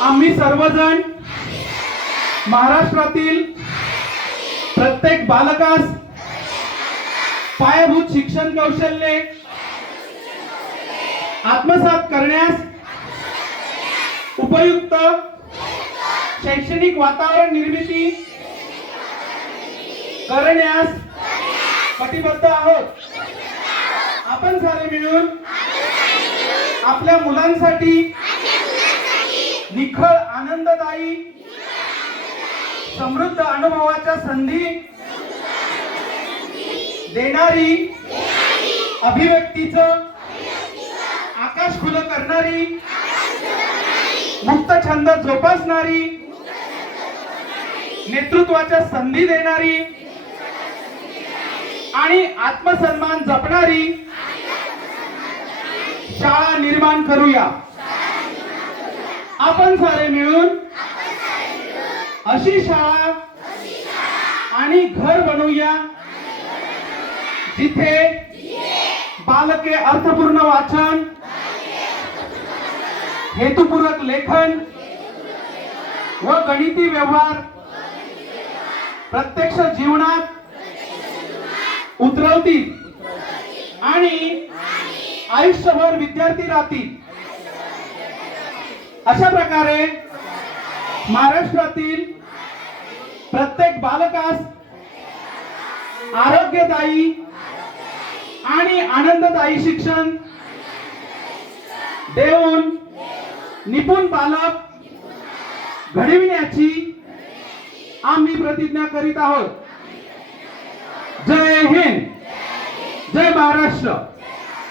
आम्ही सर्वजण महाराष्ट्रातील प्रत्येक बालकास पायाभूत शिक्षण कौशल्ये आत्मसात करण्यास उपयुक्त शैक्षणिक वातावरण निर्मिती करण्यास कटिबद्ध आहोत। आपण सारे मिळून आपल्या मुलांसाठी निखळ आनंददायी समृद्ध अनुभवाच्या संधी देणारी अभिव्यक्तीचं आकाश खुलं करणारी मुक्त छंद जोपासणारी नेतृत्वाच्या संधी देणारी आणि आत्मसन्मान जपणारी शाळा निर्माण करूया। आपण सारे मिळून अशी शाळा आणि घर बनवूया जिथे बालके अर्थपूर्ण वाचन, हेतुपूरक लेखन व गणिती व्यवहार प्रत्यक्ष जीवनात उतरवतील आणि आयुष्यभर विद्यार्थी राहतील। अशा प्रकारे महाराष्ट्रातील प्रत्येक बालकास आरोग्यदायी आणि आनंददायी शिक्षण देऊन निपुण बालक घडविण्याची आम्ही प्रतिज्ञा करीत आहोत। जय हिंद, जय महाराष्ट्र।